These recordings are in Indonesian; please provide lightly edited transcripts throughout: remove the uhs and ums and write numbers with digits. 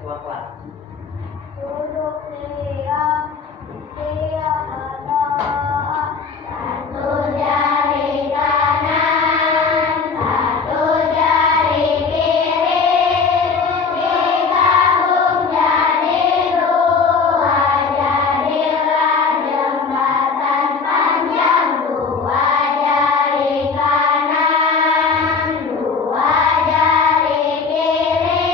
ketua kelas. Duduk diam, tidak ada. Satu jari kanan, satu jari kiri, digabung jadi dua, jadilah jembatan panjang. Dua jari kanan, dua jari kiri,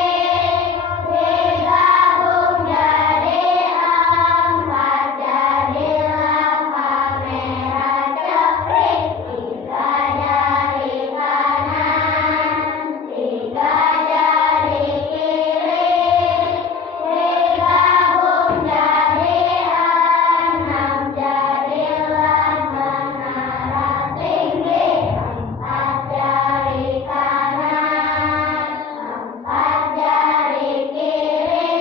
digabung jadi empat, jadilah kamera ceplik. Tiga jari kanan, tiga jari kiri, digabung jadi enam, jadilah menara tinggi. Empat jari kanan, empat jari kiri,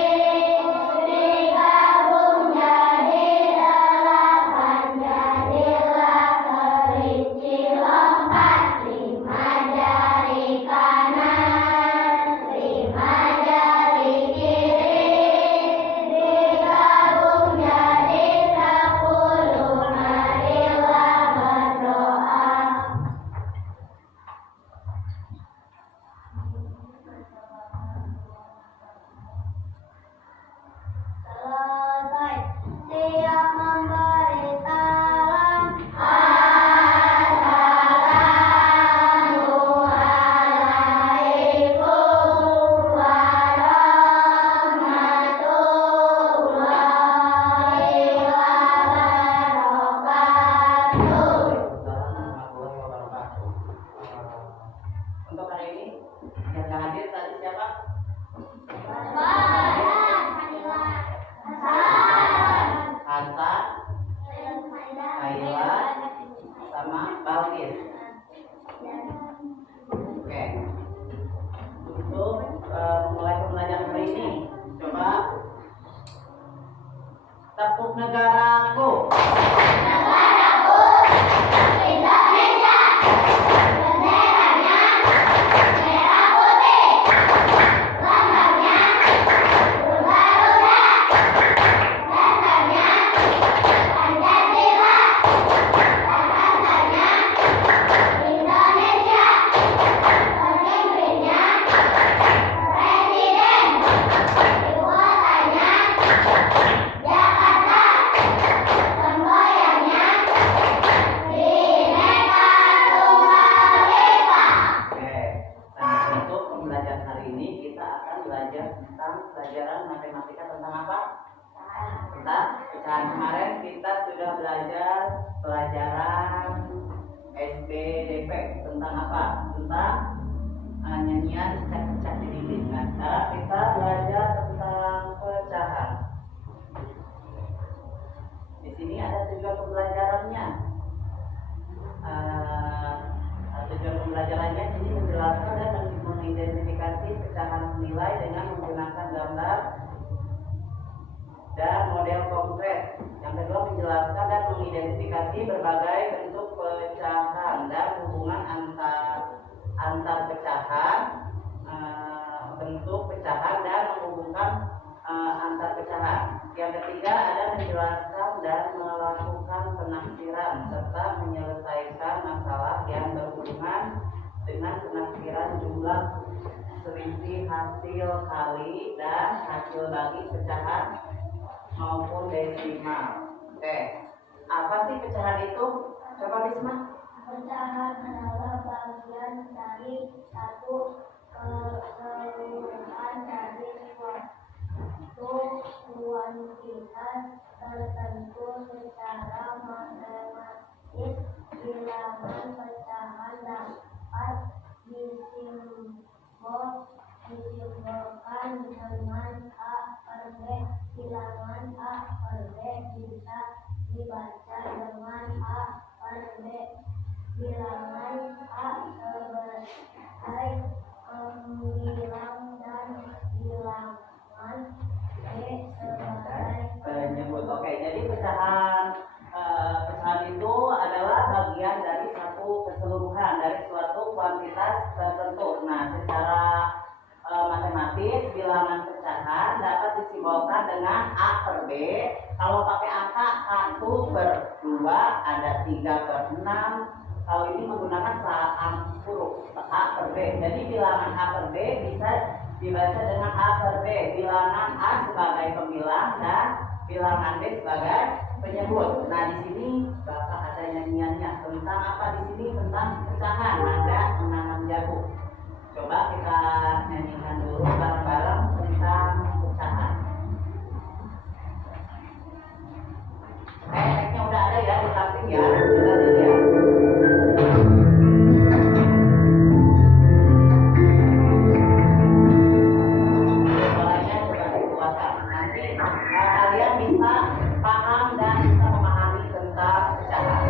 digabung jadi delapan, jadilah kelinci lompat. Lima jari kanan, lima jari kiri, digabung jadi 10. Marilah berdoa. Selesai. Siap memberi salam. Assalamualaikum warahmatullahi wabarakatuh. Warahmatullahi wabarakatuh. Untuk hari ini yang hadir tadi siapa? Hasan, Kaila, sama Balkis. Oke. Untuk mulai pembelajaran hari ini, coba tepuk negaraku. Negaraku Indonesia, benderanya merah putih, lambangnya Garuda, dasarnya Pancasila, atasannya Indonesia, pemimpinnya Presiden, ibu kotanya Jakarta, semboyannya Bhinneka Tunggal Ika. Oke. Nah, untuk pembelajaran hari ini kita akan belajar tentang pelajaran matematika tentang apa? Tentang pecahan. Kemarin kita sudah belajar pelajaran SPDP tentang apa? Tentang nyanyian pecah-pecah di dinding. Nah, sekarang kita belajar tentang pecahan. Di sini ada tujuan pembelajarannya. Tujuan pembelajarannya ini menjelaskan dan mengidentifikasi pecahan senilai dengan menggunakan gambar dan model konkret. Yang kedua, menjelaskan dan mengidentifikasi berbagai bentuk pecahan dan hubungan antar pecahan, bentuk pecahan dan menghubungkan antar pecahan. Yang ketiga, ada menjelaskan dan melakukan penafsiran serta menyelesaikan masalah yang berhubungan dengan penafsiran jumlah, selisih, hasil kali dan hasil bagi pecahan maupun desimal. Oke, apa sih pecahan itu? Coba Bisma. Pecahan adalah bagian dari satu keseluruhan dari suatu kuantitas tertentu secara matematis. Bilangan pecahan dapat disimbolkan dengan A per B. Bilangan A per B bisa dibaca dengan A per B. Bilangan A sebagai pembilang dan bilangan B sebagai Penyebut. Oke, jadi pecahan itu adalah bagian dari satu keseluruhan dari suatu kuantitas tertentu. Nah, secara matematis otomatis bilangan pecahan dapat disimbolkan dengan A per B. Kalau pakai angka 1/2 ada 3/6. Kalau ini menggunakan huruf A per B. Jadi bilangan A per B bisa dibaca dengan A per B. Bilangan A sebagai pembilang dan bilangan B sebagai penyebut. Nah, di sini Bapak ada nyanyiannya tentang apa di sini? Tentang pecahan, nada menanam jagung. Coba kita nyanyikan dulu bareng-bareng tentang pecahan. Teksnya udah ada ya di samping ya. Kita lihat. Suaranya coba dikuatkan. Nanti kalian bisa paham dan bisa memahami tentang pecahan.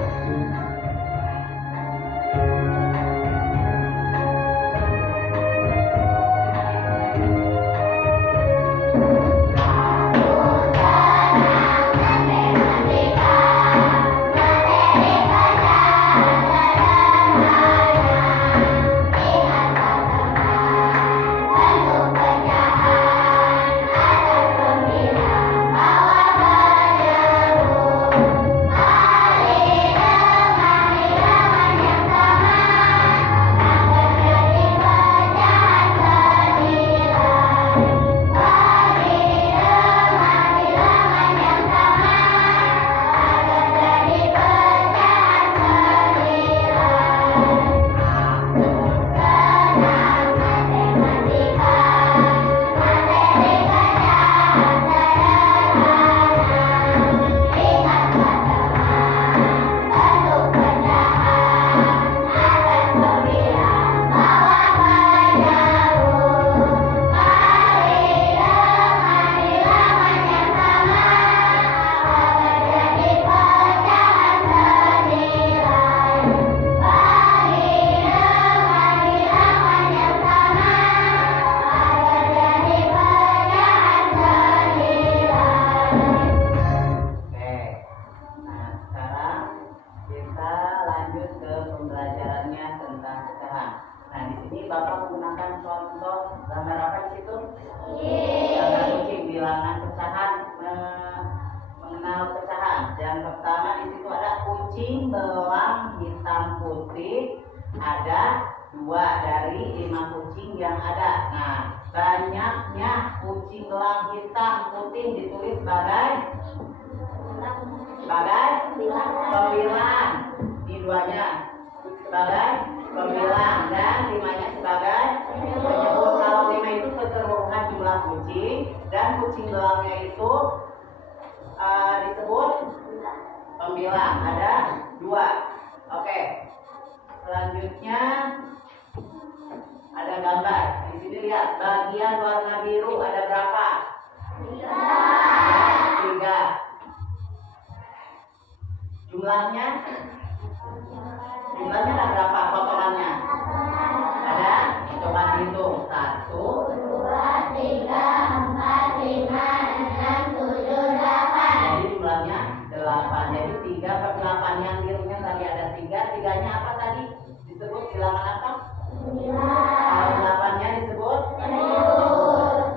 Bapak menggunakan contoh gambar apa di situ? Gambar kucing, bilangan pecahan, mengenal pecahan. Yang pertama di situ ada kucing belang hitam putih, ada 2 dari 5 kucing yang ada. Nah, banyaknya kucing belang hitam putih ditulis sebagai pembilang, di 2-nya sebagai pembilang dan 5-nya sebagai penyebut. Kalau 5 itu keseluruhan jumlah kucing dan kucing belangnya itu disebut pembilang, ada 2. Oke. Selanjutnya ada gambar. Di sini lihat bagian warna biru ada berapa? 3. Jumlahnya ada berapa potongannya? Ada? Coba dihitung. 1, 2, 3, 4, 5, 6, 7, 8. Jadi jumlahnya 8. Jadi 3/8 yang birunya tadi ada 3. 3-nya apa tadi? Disebut bilangan apa? 8-nya disebut?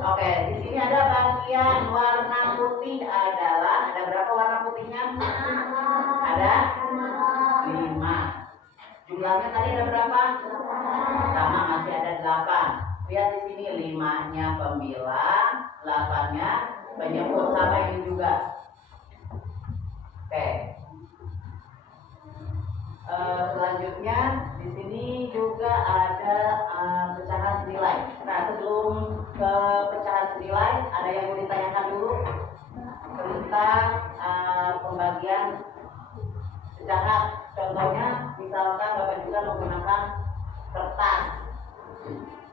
Oke, di sini ada bagian warna putih adalah, ada berapa warna putihnya? Ada 5. Jumlahnya tadi ada berapa? Sama, masih ada 8. Lihat di sini 5-nya pembilang, 8-nya penyebut, sama ini juga. Oke. Selanjutnya di sini juga ada pecahan senilai. Nah, sebelum ke pecahan senilai, ada yang mau ditanyakan dulu tentang pembagian pecahan. Contohnya, misalkan Bapak juga menggunakan kertas.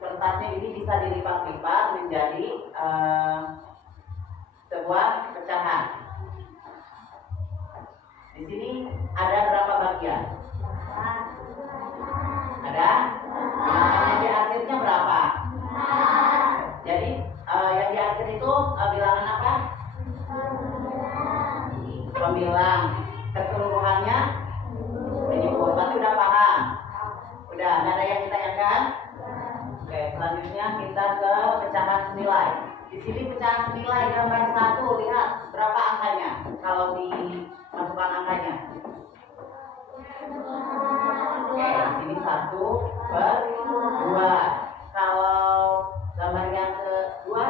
Kertasnya ini bisa dilipat-lipat menjadi sebuah pecahan. Di sini ada berapa bagian? Ada? Yang di akhirnya berapa? Jadi yang di akhir itu bilangan apa? Pembilang. Keseluruhannya penyebut. Berarti udah paham? Udah, nggak ada yang ditanyakan? Oke, selanjutnya Selanjutnya kita ke pecahan senilai. Di sini pecahan senilai gambar 1, lihat berapa angkanya kalau dimasukkan angkanya. Oke, di sini 1/2. Kalau gambar yang kedua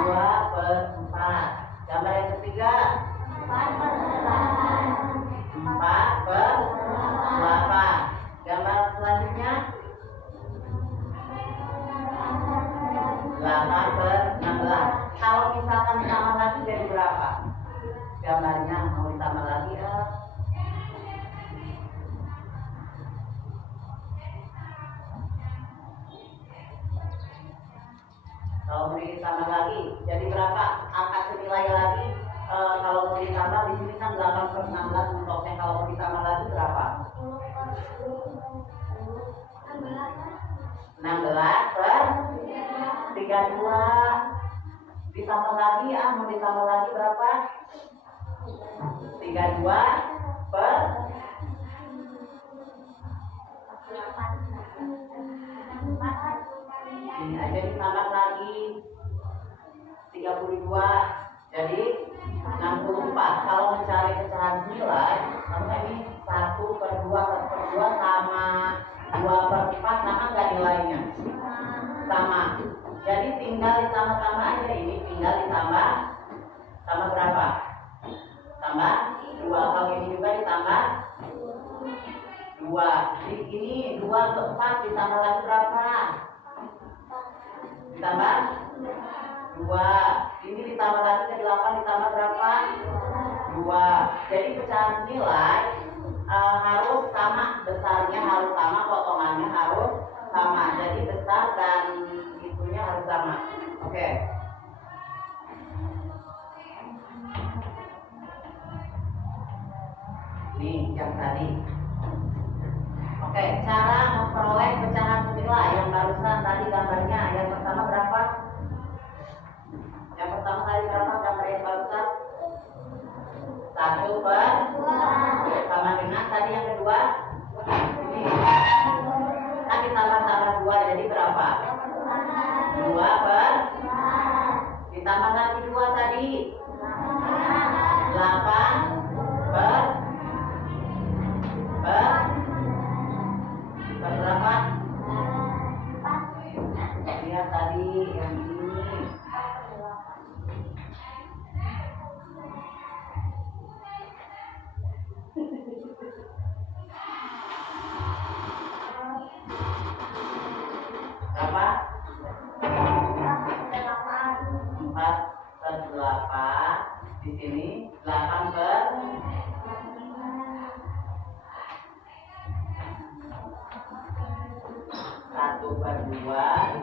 2/4. Gambar yang ketiga 4/8. Gambar selanjutnya 8/16. Kalau misalkan ditambah lagi jadi berapa? Gambarnya mau ditambah lagi ya. Kalau mau ditambah lagi jadi berapa? Angka senilai lagi. Kalau mau ditambah di sini kan 8/16 mentoknya. Kalau mau ditambah lagi berapa? 16/32. Ditambah lagi mau ditambah lagi berapa? 32/8. Ini aja ditambah lagi 32 jadi 64. Kalau mencari pecahan senilai, karena ini 1/2, 1/2 sama 2/4 sama nggak nilainya? Sama. Jadi tinggal ditambah-tambah aja, ini tinggal ditambah berapa? Tambah 2. Kalau ini juga ditambah 2. Jadi ini 2/4 ditambah lagi berapa? Ditambah 2. Ini ditambah lagi ke 8 ditambah berapa? 2. Jadi pecahan nilai harus sama, besarnya harus sama, potongannya harus sama. Jadi besar dan itunya harus sama. Oke. Nih yang tadi. Oke, cara memperoleh pecahan senilai yang barusan tadi gambarnya. Yang pertama berapa? Yang pertama tadi berapa gambar yang barusan? 1/2 sama dengan tadi yang kedua. Ini kan ditambah 2 jadi berapa? 2/4 ditambah lagi 2 tadi 8/berapa? Lihat tadi yang ini. Berapa? 4/8. Di sini 1/2,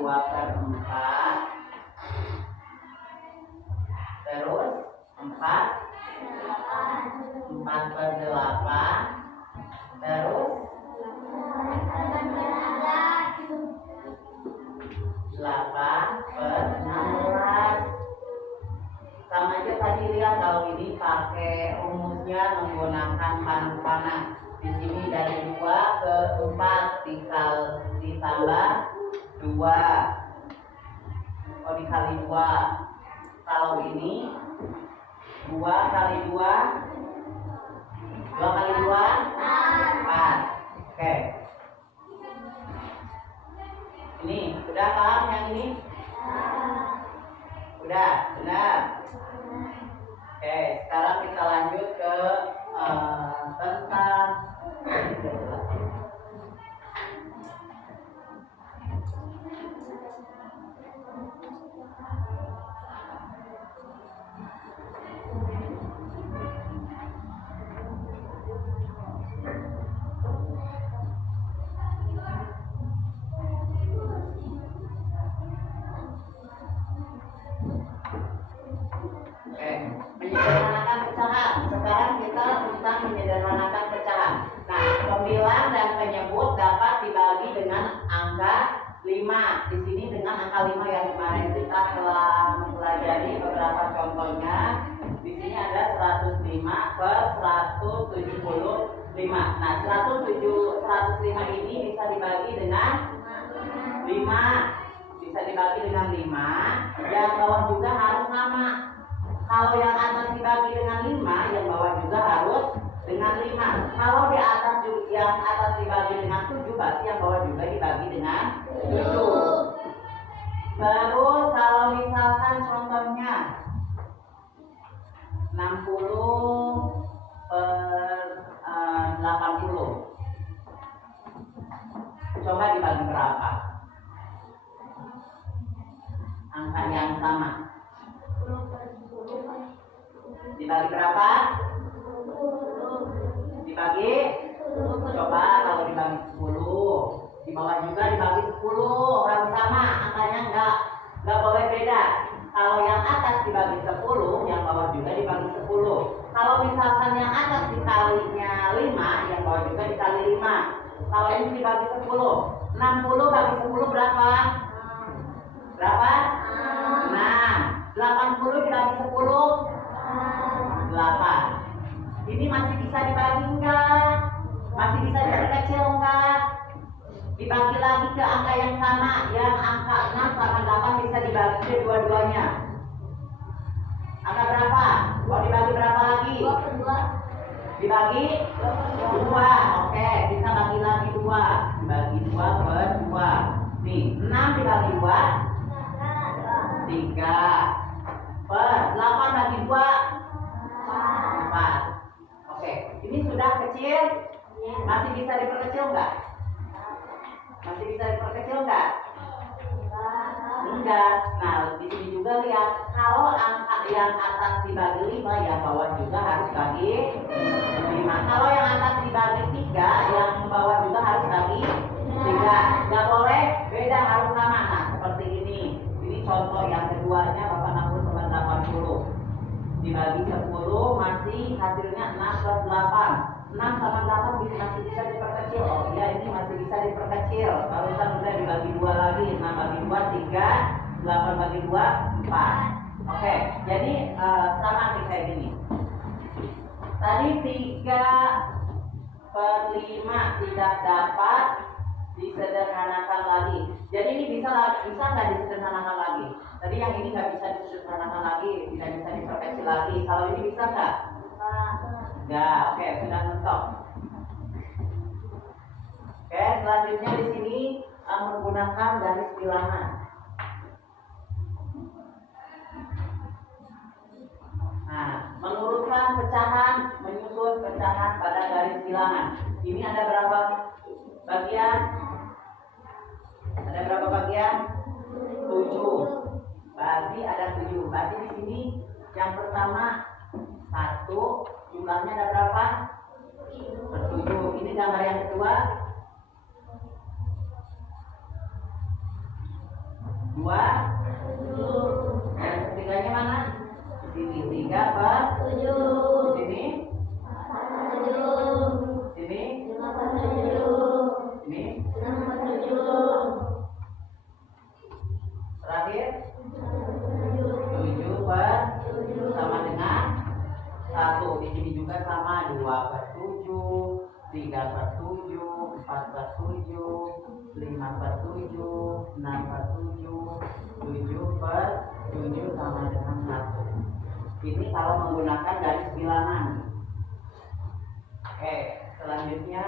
2/4, terus 4/8, terus 8/16. Sama aja tadi lihat, kalau ini pakai rumusnya menggunakan panah. Di sini dari 2 ke 4 tinggal ditambah 2. Dikali 2. Kalau ini 2 kali 2 kali 2 4. Oke. Ini udah paham yang ini? Udah, benar. Oke, sekarang kita lanjut ke tentang menyederhanakan pecahan. Sekarang kita tentang menyederhanakan pecahan. Nah, pembilang dan penyebut dapat dibagi dengan angka 5. Di sini dengan angka 5 yang kemarin kita telah mempelajari beberapa contohnya. Di sini ada 105 per 175. Nah, 105 ini bisa dibagi dengan 5 bisa dibagi dengan 5, yang bawah juga harus sama. Kalau yang atas dibagi dengan 5, yang bawah juga harus dengan 5. Kalau di atas yang atas dibagi dengan 7, berarti yang bawah juga dibagi dengan 7. Terus kalau misalkan contohnya 60 per 80, coba dibagi berapa? Angka yang sama dibagi berapa? Dibagi, coba kalau dibagi 10, di bawah juga dibagi 10, harus sama angkanya, enggak boleh beda. Kalau yang atas dibagi 10, yang bawah juga dibagi 10. Kalau misalkan yang atas dikalinya 5, yang bawah juga dikali 5. Kalau ini dibagi 10, 60 bagi 10 berapa? Berapa? 6. 80 dibagi 10, 8. Ini masih bisa dibagi enggak? Masih bisa diperkecil enggak? Dibagi lagi ke angka yang sama, yang angka 6 sama 8 bisa dibagi ke dua-duanya. Angka berapa? Mau dibagi berapa lagi? 2. Dibagi 2. Oke, kita bagi lagi 2. Dibagi 2 per 2. Nih, 6 dibagi 2, 3. Per 8 bagi 2, 4. Oke, ini sudah kecil. Masih bisa diperkecil enggak? Masih bisa diperkecil enggak? Enggak. Nah, di sini juga lihat, kalau angka yang atas dibagi 5, yang bawah juga harus bagi 5. Kalau yang atas dibagi 3, yang bawah juga harus bagi 3. Enggak boleh beda, harus sama. Nah, seperti ini. Ini contoh yang keduanya, Bapak 60 sama 80. Dibagi 10 masih hasilnya 6 plus 8. 6 sama 8 masih bisa diperkecil. Oh iya, ini masih bisa diperkecil. Kalau kita udah dibagi 2 lagi, 6 bagi 2 3, 8 bagi 2 4. Oke, jadi sama nih kayak gini. Tadi 3 per 5 tidak dapat disederhanakan lagi. Jadi ini bisa nggak disederhanakan lagi? Tadi yang ini nggak bisa disederhanakan lagi, tidak bisa diperkecil lagi. Kalau ini bisa nggak? Ya, oke, sudah mentok. Oke, selanjutnya di sini menggunakan garis bilangan. Nah, mengurutkan pecahan, menyusun pecahan pada garis bilangan. Ini ada berapa bagian? Ada berapa bagian? 7. Berarti ada 7. Berarti di sini yang pertama 1, jumlahnya ada berapa? 7. Ini gambar yang kedua 2. Yang ketiganya mana? Di sini 3 per 7. Di sini 7. Sini 5 per 7. Ini 6 per 7. Terakhir 7 per 7 sama dengan 1. Di sini juga sama, 2 per 7, 3 per 7, 4 per 7, 5 per 7, 6 per 7, 7 per 7 sama dengan 1. Ini kalau menggunakan garis bilangan. Oke, selanjutnya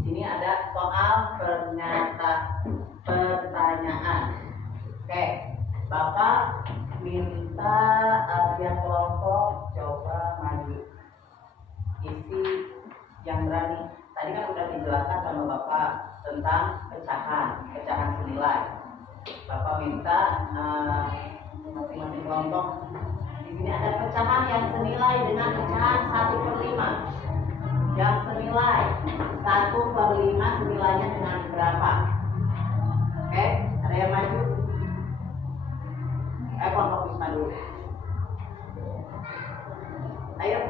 sini ada soal pertanyaan. Oke, Bapak minta yang kelompok coba maju. Isi yang berani. Tadi kan udah dijelaskan sama Bapak tentang pecahan senilai. Bapak minta masing-masing kelompok. Di sini ada pecahan yang senilai dengan pecahan 1/5. Yang senilai 1/5 senilainya dengan berapa? Oke, ada yang maju? Kelompok Wisma dulu. Ayo.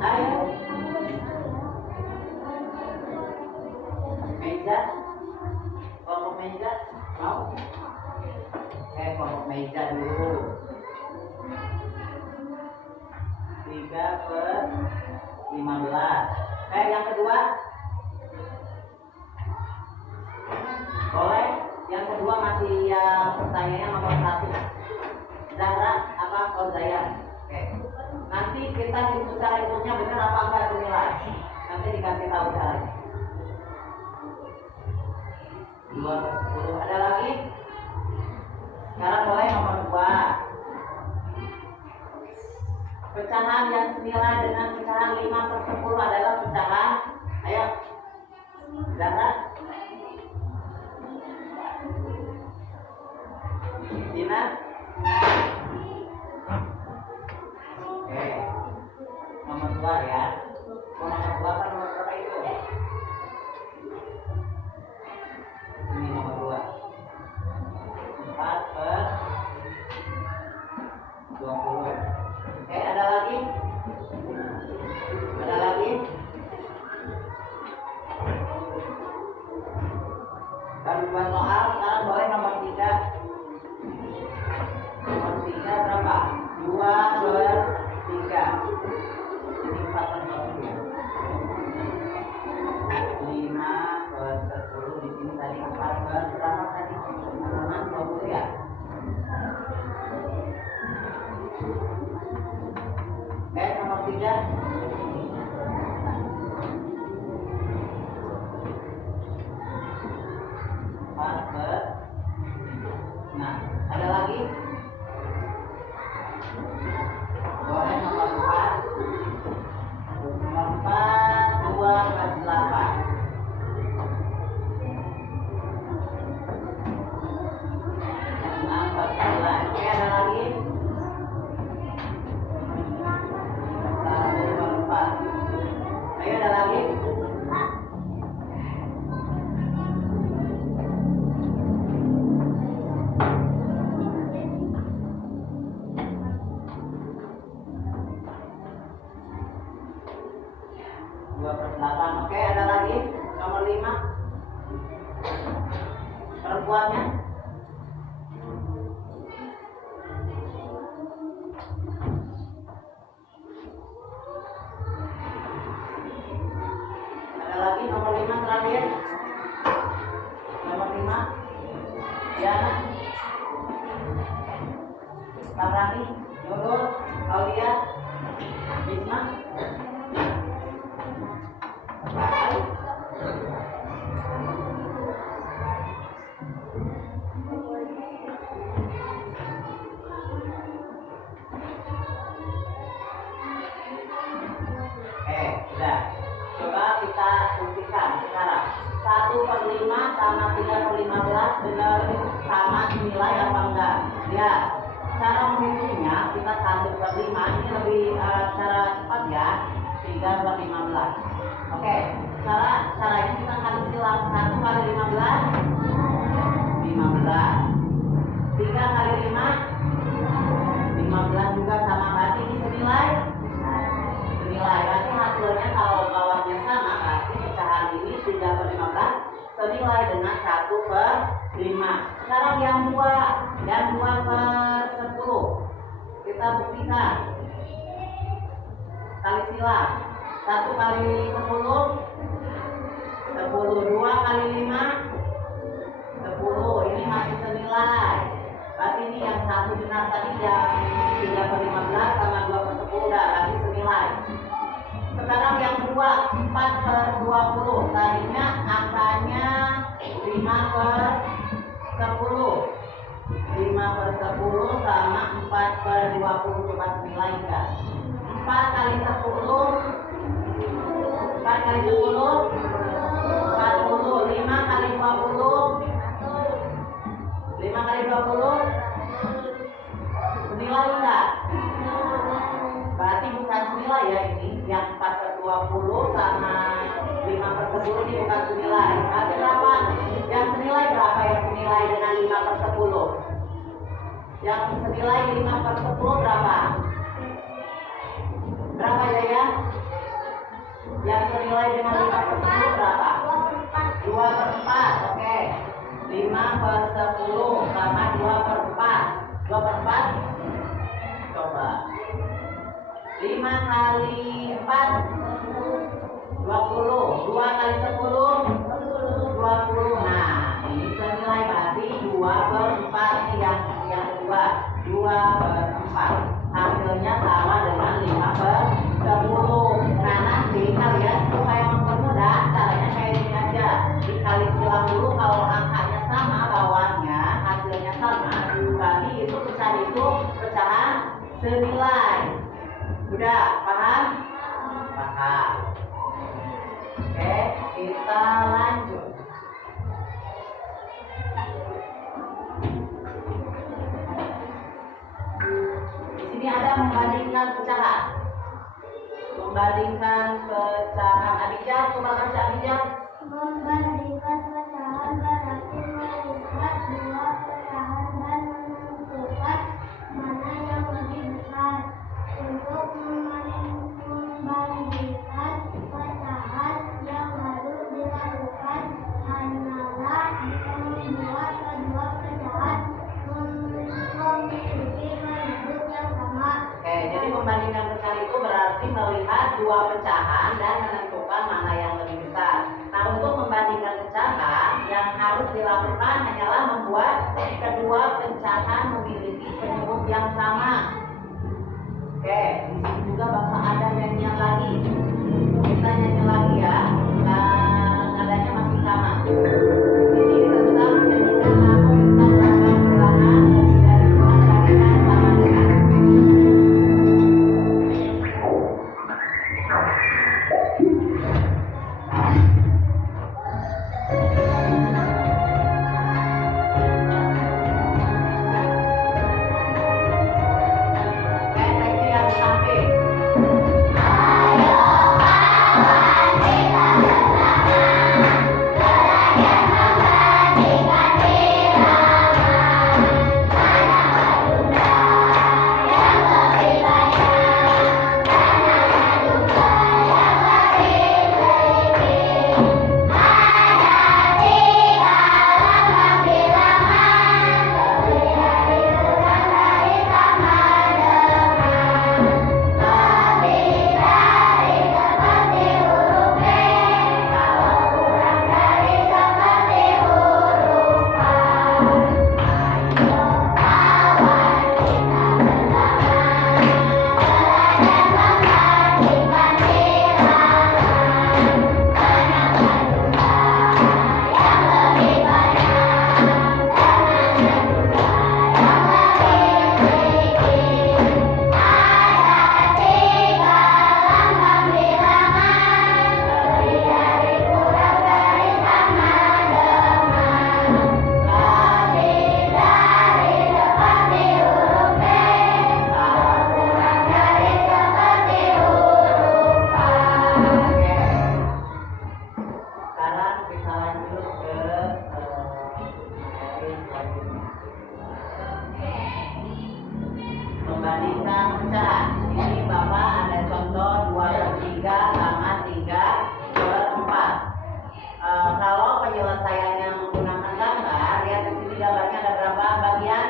Ayo. Meja. Kelompok meja. Mau? Kelompok meja dulu. 3 per 15. Yang kedua, boleh. Yang kedua masih yang pertanyaannya nomor 1. Zahra apa Kozaya? Oke. Nanti kita hitung cara hitungnya benar apa enggak senilai. Nanti dikasih tahu caranya. 2/10. Ada lagi? Sekarang boleh nomor 2. Pecahan yang senilai dengan pecahan 5/10 adalah pecahan. Ayo, Zahra. Dina. Oke. Nomor 2 ya. Nomor 2 kan nomor berapa itu? Ini nomor 2. 4/20. Oke, ada lagi? Ada lagi? Baru 2 soal, sekarang boleh nomor 3. Nomor 3 berapa? 2/3. Ini 4/20. 5/10 di sini tadi 4 berapa tadi? 6/20 ya? Oke, nomor 3. Nah, ada lagi? Boleh nomor 4. Nomor 4, 2/8. 6/9. Oke, ada lagi? 1/4. Ayo, ada lagi? Oke, ada lagi? Nomor 5. Perempuannya? Ada lagi nomor 5 terakhir? Nomor 5. Diana? Sarani? Nurul? Aulia? Bisma? Sudah. Coba kita buktikan sekarang. 1/5 sama 3/15 benar sama nilai apa enggak? Ya. Cara menghitungnya kita 1/5 ini lebih cara cepat ya. 3/15. Oke. Cara ini kita kali silang 1 kali 15 15. 3 kali 5 15 juga sama, berarti ini senilai. Berarti hasilnya kalau bawahnya sama, berarti pecahan ini 3/15 senilai dengan 1/5. Sekarang yang 2/10 kita buktikan. Kali silang 1 kali 10 10, 2 kali 5 10, ini masih senilai. Berarti ini yang satu benar tadi, yang 3/15 sama 2/10 udah tadi senilai. Sekarang yang 2, 4/20. Tadinya angkanya 5/10. 5/10 sama 4/20. Coba senilaikan. 4 kali 10 4 kali 10 40. 5 kali 20 5 kali 20 senilai enggak? Berarti bukan senilai ya ini. Yang 4/20 sama 5/10 ini bukan senilai. Berarti berapa? Yang senilai berapa? Yang senilai dengan 5/10. Yang senilai 5/10 berapa? Berapa ya? Yang senilai dengan 5/10 berapa? 2/4. Oke. 5/10 sama 2/4. 2/4. Coba. 5 kali 4 20. 2 kali 10 20. Nah, ini senilai berarti 2/4 yang kedua. 2/4. Hasilnya sama dengan 5/10. Nah, nanti kalian supaya mempermudah caranya kayak ini aja. Dikali silang dulu, kalau angkanya sama bawahnya, hasilnya sama, berarti itu pecahan senilai. Udah paham? Paham. Oke, kita lanjut. Di sini ada membandingkan pecahan. Membandingkan pecahan. Abijah, coba baca Abijah. Membandingkan pecahan berarti melihat dua pecahan dan menentukan mana yang lebih besar. Untuk membandingkan pecahan yang harus dilakukan hanyalah membuat kedua pecahan memiliki bentuk yang sama. Oke, jadi membandingkan pecahan itu berarti melihat dua pecahan dan menentukan mana yang lebih besar. Nah, untuk membandingkan pecahan yang harus dilakukan hanyalah membuat kedua pecahan memiliki penyebut yang sama. Oke, di sini juga bakal ada nyanyian lagi. Kita nyanyi lagi ya. Dan nadanya masih sama. Di sini kita sudah menjadikan aku tentang lambang bilangan lebih dari 2 kalikan sama dengan. Membandingkan pecahan. Ini Bapak ada contoh 2/3 sama 3/4. Kalau penyelesaiannya menggunakan gambar, lihat di sini gambarnya ada berapa bagian?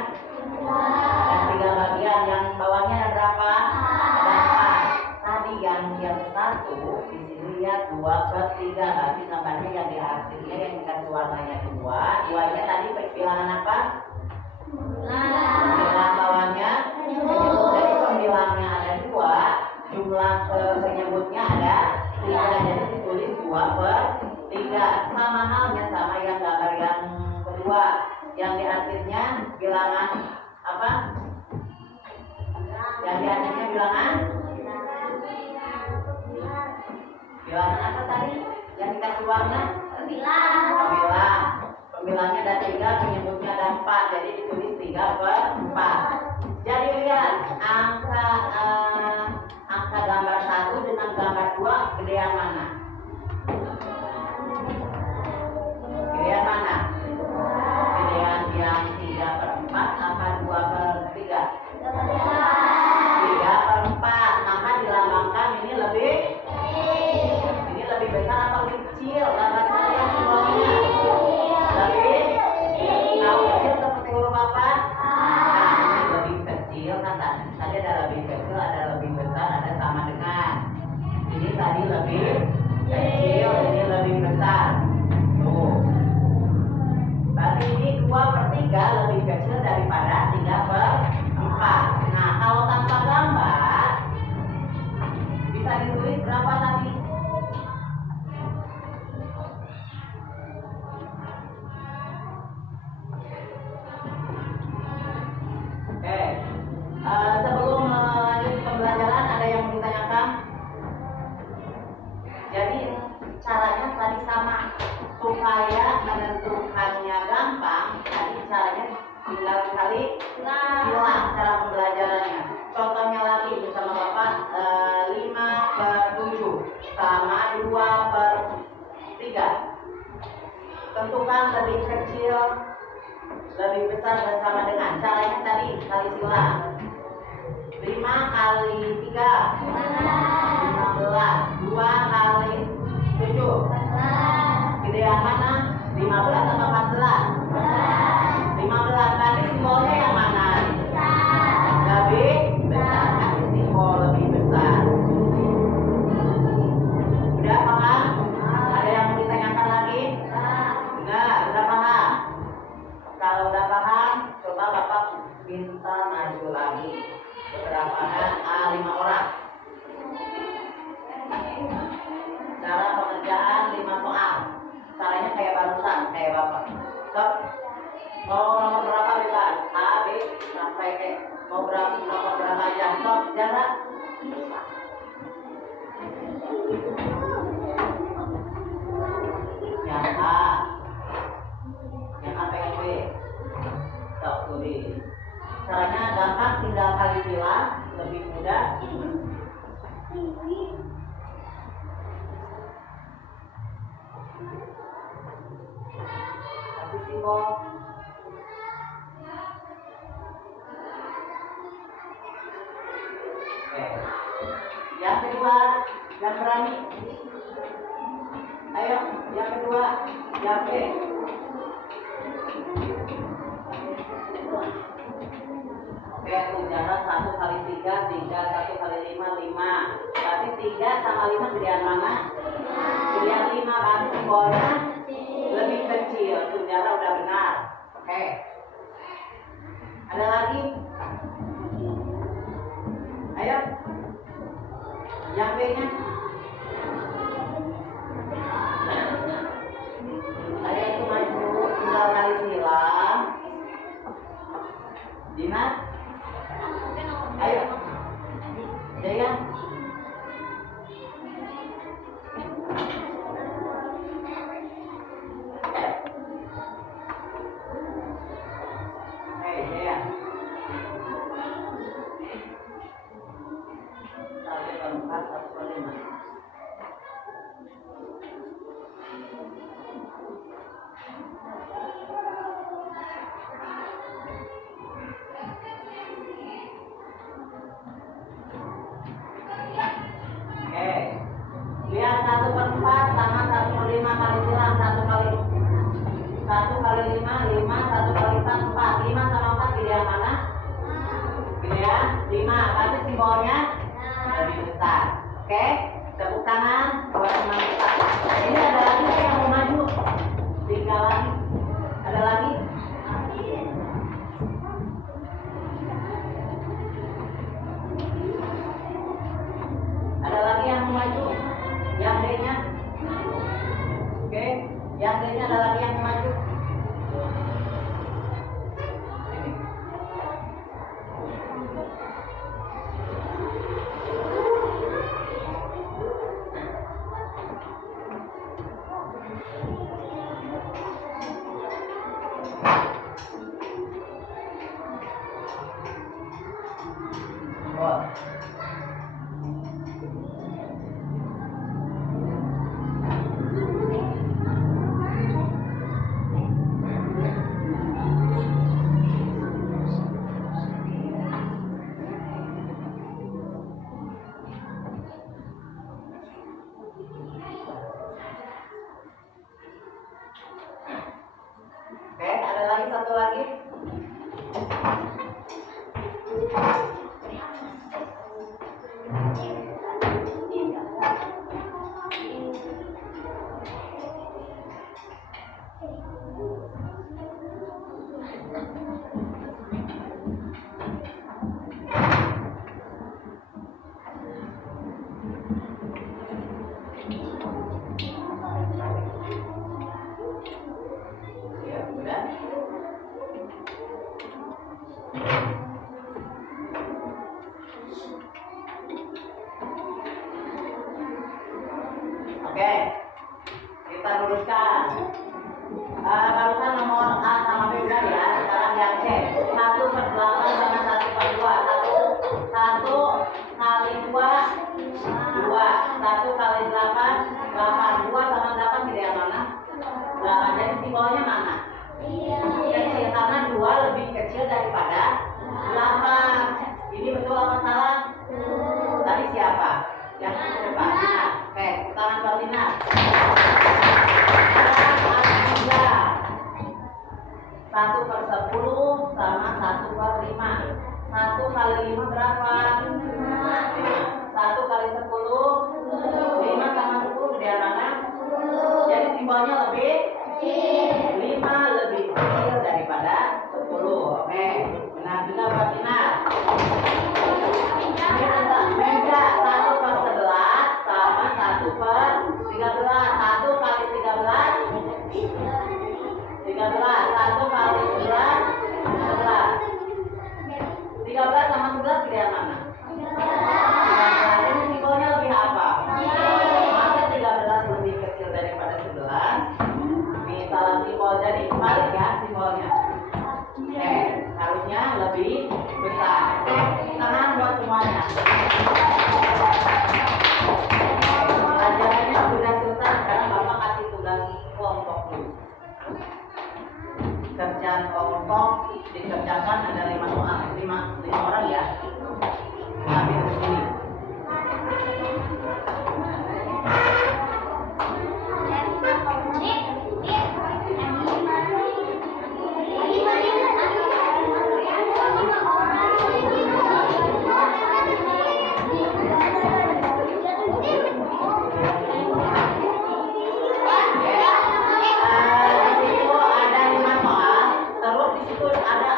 Ada 3 bagian. Yang bawahnya ada berapa? Ada 4. Tadi yang satu di sini lihat 2/3. Berarti gambarnya yang di hasilnya yang dikasih warnanya 2. 2-nya tadi bilangan apa? Bilangan bawahnya penyebut. Jadi pembilangnya ada 2, jumlah penyebutnya ada 3, jadi ditulis 2/3. Sama halnya sama yang gambar yang kedua, yang di akhirnya bilangan apa? Yang di akhirnya bilangan apa tadi? Yang dikasih warna? Pembilang. Pembilangnya ada 3, penyebutnya ada 4, jadi ditulis 3/4. Jadi lihat angka gambar 1 dengan gambar 2 gedean mana? Gedean mana? Gedean yang 3/4 apa 2/3? 3/4. Maka dilambangkan ini lebih besar atau lebih kecil? Gambarnya yang sebelumnya lebih tahu kecil seperti huruf apa? Nah, ini menghafalnya gampang, tadi caranya tinggal kali silang cara pembelajarannya. Contohnya lagi bersama Bapak 5/7 sama 2/3. Tentukan lebih kecil, lebih besar bersama dengan caranya tadi kali silang. 5 kali 3 15, 2 kali 7 gedean mana? 15 atau 14? 15. Tadi simbolnya yang mana? Lebih besar. Kasih simbol lebih besar. Udah paham? Ada yang mau ditanyakan lagi? Enggak, udah paham? Kalau udah paham, coba Bapak minta maju lagi beberapa 5 orang. Cara pengerjaan 5 soal. Caranya kayak barusan, kayak Bapak. Stop. Mau nomor berapa bebas? A, B, sampai ke mau berapa nomor berapa aja. Stop, jarak. Yang A. Yang A pengen B. Stop, tulis. Caranya gampang, tinggal kali silang, lebih mudah. Kasih simbol. Oke. Yang kedua, yang berani. Ayo, yang kedua, yang B. Oke, jarak 1 kali 3, 1 kali 5, 5. Berarti 3 sama 5 gedean mana? Gedean 5, kan simbolnya lebih kecil. Tuh jarak udah benar. Oke. Ada lagi? Ayo. Yang B-nya. Ayo itu maju, tinggal kali silang. Dina? Ayo. Jaya. Hei, Jaya. Satu keempat, 1/5. Lihat 1/4 sama 1/5 kali silang 1 kali 5, 5, 1 kali 4, 4. 5 sama 4 gedean mana? Gedean 5. Tapi simbolnya lebih besar. Oke, tepuk tangan buat teman kita. Ini ada lagi yang mau maju? 3 lagi. Ada lagi? Ada lagi yang mau maju? Yang D-nya? Oke, yang D-nya ada lagi yang mau maju? Oh. Oke, ada lagi satu lagi. Ya, udah. 1/10 sama 1/5. 1 kali 5 berapa? 1 kali 10. 5 sama 10 gedean mana? Jadi simbolnya lebih 5 lebih kecil daripada 10. Oke, benar juga buat Ina. Meja 1/11 sama 1/13. 1 kali 13. 13. 1 kali 11. 11. 13 sama 11 gedean mana? 13. Ini simbolnya lebih apa? Masa 13 lebih kecil daripada 11? Misalnya simbol, jadi balik ya simbolnya. Harusnya lebih besar. Tangan buat semuanya. Pelajarannya sudah selesai. Sekarang Bapak kasih tugas kelompok dulu. Kerjaan kelompok dikerjakan ada 5 soal, 5 orang ya. Tapi di sini.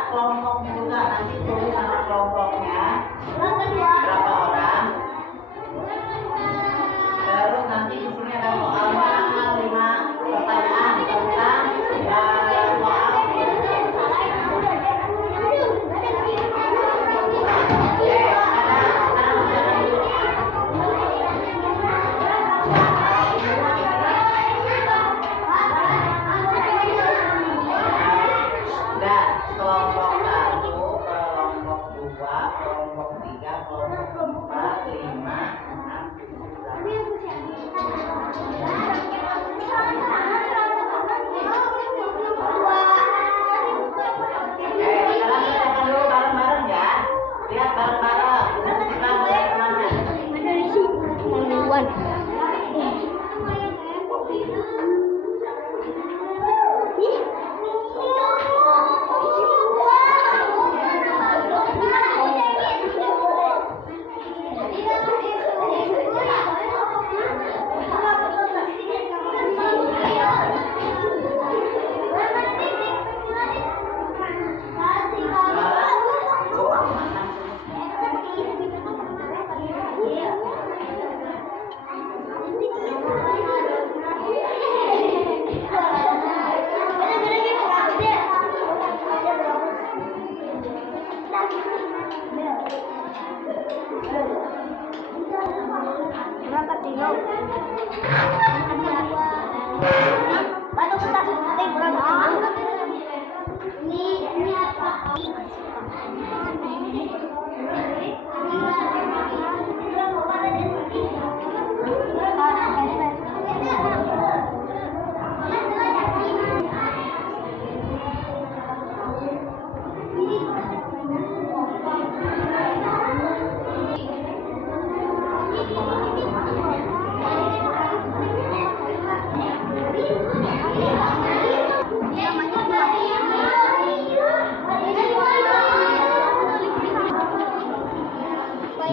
Kelompoknya juga nanti tulis sama kelompoknya berapa orang. Terus nanti di sini ada soalnya 5 pertanyaan tentang soal. Kelompok 1, kelompok 2, kelompok 3, kelompok 4, 5, 6, 7, 8. Sekarang kita dulu bareng-bareng ya. Lihat bareng-bareng. Kita mulai kemana?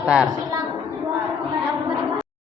Bentar.